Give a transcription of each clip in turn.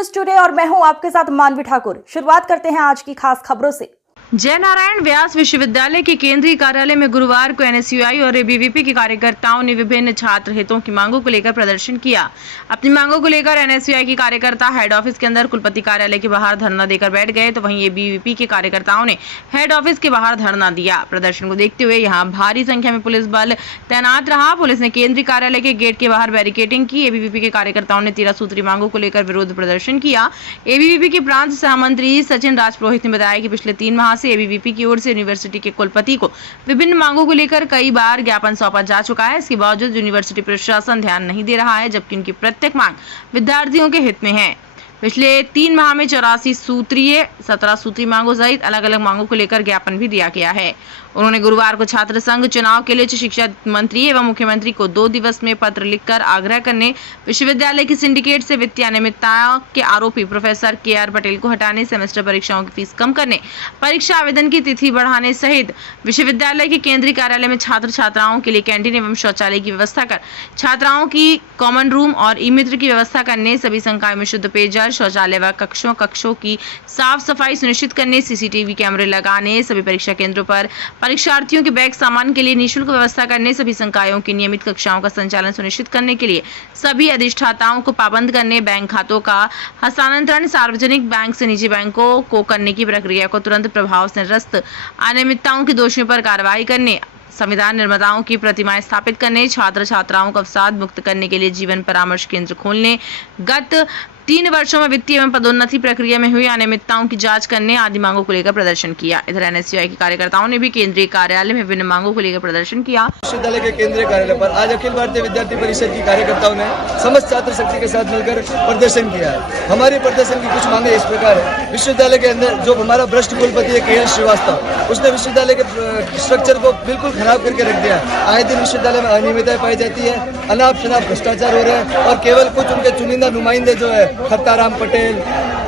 News today और मैं हूं आपके साथ मानवी ठाकुर। शुरुआत करते हैं आज की खास खबरों से। जयनारायण व्यास विश्वविद्यालय के केंद्रीय कार्यालय में गुरुवार को एनएसयूआई और एबीवीपी के कार्यकर्ताओं ने विभिन्न छात्र हितों की मांगों को लेकर प्रदर्शन किया। अपनी मांगों को लेकर एनएसयूआई के कार्यकर्ता हेड ऑफिस के अंदर कुलपति कार्यालय के बाहर धरना देकर बैठ गए, तो वहीं एबीवीपी के कार्यकर्ताओं ने हेड ऑफिस के बाहर धरना दिया। प्रदर्शन को देखते हुए यहाँ भारी संख्या में पुलिस बल तैनात रहा। पुलिस ने केंद्रीय कार्यालय के गेट के बाहर बैरिकेडिंग की। एबीवीपी के कार्यकर्ताओं ने 13 सूत्री मांगों को लेकर विरोध प्रदर्शन किया। एबीवीपी के प्रांत सहमंत्री सचिन राजपुरोहित ने बताया कि पिछले 3 माह से एबीवीपी की ओर से यूनिवर्सिटी के कुलपति को विभिन्न मांगों को लेकर कई बार ज्ञापन सौंपा जा चुका है। इसके बावजूद यूनिवर्सिटी प्रशासन ध्यान नहीं दे रहा है, जबकि उनकी प्रत्येक मांग विद्यार्थियों के हित में है। पिछले 3 माह में 84 सूत्रीय 17 सूत्री मांगों सहित अलग अलग मांगों को लेकर ज्ञापन भी दिया गया है। उन्होंने गुरुवार को छात्र संघ चुनाव के लिए उच्च शिक्षा मंत्री एवं मुख्यमंत्री को 2 दिवस में पत्र लिखकर आग्रह करने, विश्वविद्यालय की सिंडिकेट से वित्तीय अनियमितता के आरोपी प्रोफेसर KR पटेल को हटाने, सेमेस्टर परीक्षाओं की फीस कम करने, परीक्षा आवेदन की तिथि बढ़ाने सहित विश्वविद्यालय के केंद्रीय कार्यालय में छात्र छात्राओं के लिए कैंटीन एवं शौचालय की व्यवस्था कर, छात्राओं की कॉमन रूम और ई-मित्र की व्यवस्था करने, सभी संकायों में शुद्ध पेयजल, शौचालय व कक्षों की साफ सफाई सुनिश्चित करने, सीसीटीवी कैमरे लगाने, सभी परीक्षा केंद्रों पर परीक्षार्थियों के बैग सामान के लिए निःशुल्क व्यवस्था करने, सभी संकायों की नियमित कक्षाओं का संचालन सुनिश्चित करने के लिए सभी अधिष्ठाताओं को पाबंद करने, बैंक खातों का हस्तांतरण सार्वजनिक बैंक से निजी बैंकों को करने की प्रक्रिया को तुरंत प्रभाव से निरस्त, अनियमितताओं के दोषियों पर कार्रवाई करने, संविधान निर्माताओं की प्रतिमाएं स्थापित करने, छात्र छात्राओं को अवसाद मुक्त करने के लिए जीवन परामर्श केंद्र खोलने, गत 3 वर्षों में वित्तीय एवं पदोन्नति प्रक्रिया में हुई अनियमितताओं की जांच करने आदि मांगों को लेकर प्रदर्शन किया। इधर एनएसयूआई के कार्यकर्ताओं ने भी केंद्रीय कार्यालय में विभिन्न मांगों को लेकर प्रदर्शन किया। विश्वविद्यालय के केंद्रीय कार्यालय पर आज अखिल भारतीय विद्यार्थी परिषद की कार्यकर्ताओं ने समस्त छात्र शक्ति के साथ मिलकर प्रदर्शन किया है। हमारे प्रदर्शन की कुछ मांगे इस प्रकार है। विश्वविद्यालय के अंदर जो हमारा भ्रष्ट कुलपति है KL श्रीवास्तव, उसने विश्वविद्यालय के स्ट्रक्चर को बिल्कुल खराब करके रख दिया है। आए दिन विश्वविद्यालय में अनियमितताएं पाई जाती है, अनाप शनाप भ्रष्टाचार हो रहा है और केवल कुछ उनके चुनिंदा नुमाइंदे जो है खत्ताराम पटेल,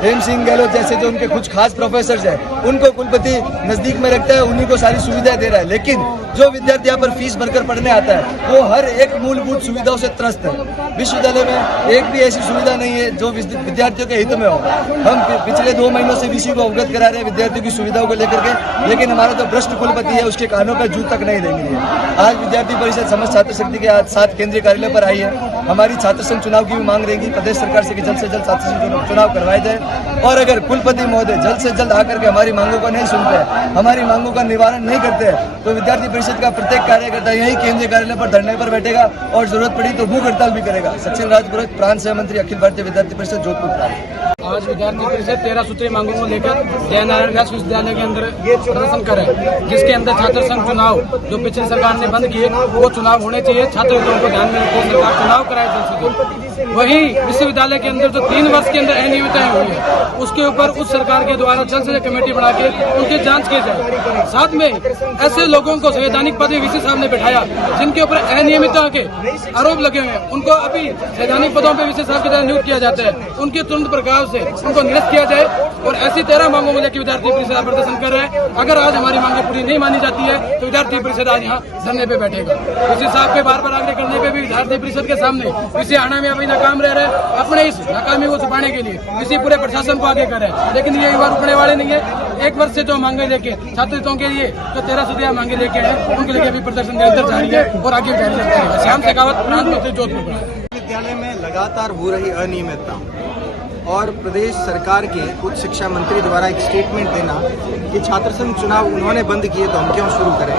हेम सिंह गहलोत जैसे जो उनके कुछ खास प्रोफेसर हैं, उनको कुलपति नजदीक में रखता है, उन्हीं को सारी सुविधाएं दे रहा है। लेकिन जो विद्यार्थी यहाँ पर फीस भरकर पढ़ने आता है वो हर एक मूलभूत सुविधाओं से त्रस्त है। विश्वविद्यालय में एक भी ऐसी सुविधा नहीं है जो विद्यार्थियों के हित में हो। हम पिछले 2 महीनों से VC को अवगत करा रहे हैं विद्यार्थियों की सुविधाओं को लेकर के, लेकिन हमारा जो भ्रष्ट कुलपति है उसके कानों पर जूत तक नहीं देंगे। आज विद्यार्थी परिषद समस्त छात्र शक्ति के साथ केंद्रीय कार्यालय पर आई है। हमारी छात्र संघ चुनाव की भी मांग रहेगी प्रदेश सरकार से कि जल्द छात्र संघ चुनाव करवाए जाए, और अगर कुलपति महोदय जल्द से जल्द आकर के हमारी मांगों को नहीं सुनते हैं, हमारी मांगों का निवारण नहीं करते हैं, तो विद्यार्थी परिषद का प्रत्येक कार्यकर्ता यही केंद्रीय कार्यालय पर धरने पर बैठेगा और जरूरत पड़ी तो भूख हड़ताल भी करेगा। सचिन राजपुरोहित, प्रांत सहमंत्री, अखिल भारतीय विद्यार्थी परिषद, जोधपुर। आज विद्यार्थी परिषद 13 सूत्री मांगों को लेकर जयनारायण व्यास विश्वविद्यालय के अंदर ये प्रदर्शन करे, जिसके अंदर छात्र संघ चुनाव जो पिछली सरकार ने बंद किए वो चुनाव होने चाहिए, छात्र हितों को ध्यान में रखते सरकार चुनाव कराए जल्द से जल्द। वहीं विश्वविद्यालय के अंदर जो 3 वर्ष के अंदर अनियमितताएं हुई है उसके ऊपर उस सरकार के द्वारा जल्द से कमेटी बना के उनकी जांच की जाए। साथ में ऐसे लोगों को संवैधानिक पद VC साहब ने बैठाया जिनके ऊपर अनियमितता के आरोप लगे हुए हैं, उनको अभी संवैधानिक पदों पर VC साहब की तरह नियुक्त किया जाता है, उनके तुरंत प्रभाव से उनको निरस्त किया जाए। और ऐसी 13 मांगों को लेकर विद्यार्थी परिषद प्रदर्शन कर रहे हैं। अगर आज हमारी मांगें पूरी नहीं मानी जाती है तो विद्यार्थी परिषद आज यहाँ धरने पे बैठेगा। VC साहब के बार आग्रह करने पे भी विद्यार्थी परिषद के सामने VC आना में अभी नाकाम रह रहे हैं। अपने इस नाकामी को छुपाने के लिए VC पूरे प्रशासन को आगे कर रहे हैं, लेकिन ये युवा रुकने वाले नहीं है। 1 वर्ष से जो मांगे लेके छात्र हितों के लिए जो 13 सूत्रीय मांगे लेके हैं उनके लिए अभी प्रदर्शन निरंतर जारी है और आगे जारी रहेगा। श्याम शेखावत, प्रांत मंत्री, जोधपुर। विद्यालय में लगातार हो रही अनियमितता और प्रदेश सरकार के उच्च शिक्षा मंत्री द्वारा एक स्टेटमेंट देना कि छात्र संघ चुनाव उन्होंने बंद किए तो हम क्यों शुरू करें,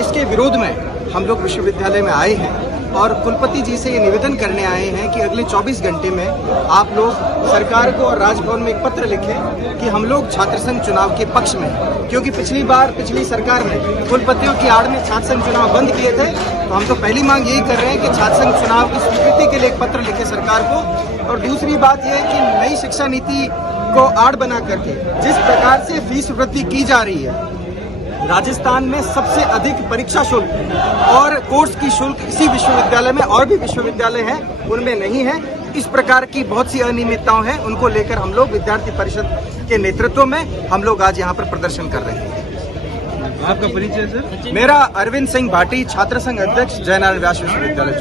इसके विरोध में हम लोग विश्वविद्यालय में आए हैं और कुलपति जी से ये निवेदन करने आए हैं कि अगले 24 घंटे में आप लोग सरकार को और राजभवन में एक पत्र लिखें कि हम लोग छात्र संघ चुनाव के पक्ष में, क्योंकि पिछली सरकार ने कुलपतियों की आड़ में छात्र संघ चुनाव बंद किए थे। तो हम तो पहली मांग यही कर रहे हैं कि छात्र संघ चुनाव की स्वीकृति के लिए एक पत्र लिखे सरकार को। और दूसरी बात यह है कि नई शिक्षा नीति को आड़ बना करके जिस प्रकार से फीस वृद्धि की जा रही है, राजस्थान में सबसे अधिक परीक्षा शुल्क और कोर्स की शुल्क इसी विश्वविद्यालय में, और भी विश्वविद्यालय हैं उनमें नहीं है। इस प्रकार की बहुत सी अनियमितताएं हैं, उनको लेकर हम लोग विद्यार्थी परिषद के नेतृत्व में हम लोग आज यहाँ पर प्रदर्शन कर रहे हैं। आपका परिचय सर? मेरा अरविंद सिंह भाटी, छात्र संघ अध्यक्ष, जयनारायण व्यास विश्वविद्यालय।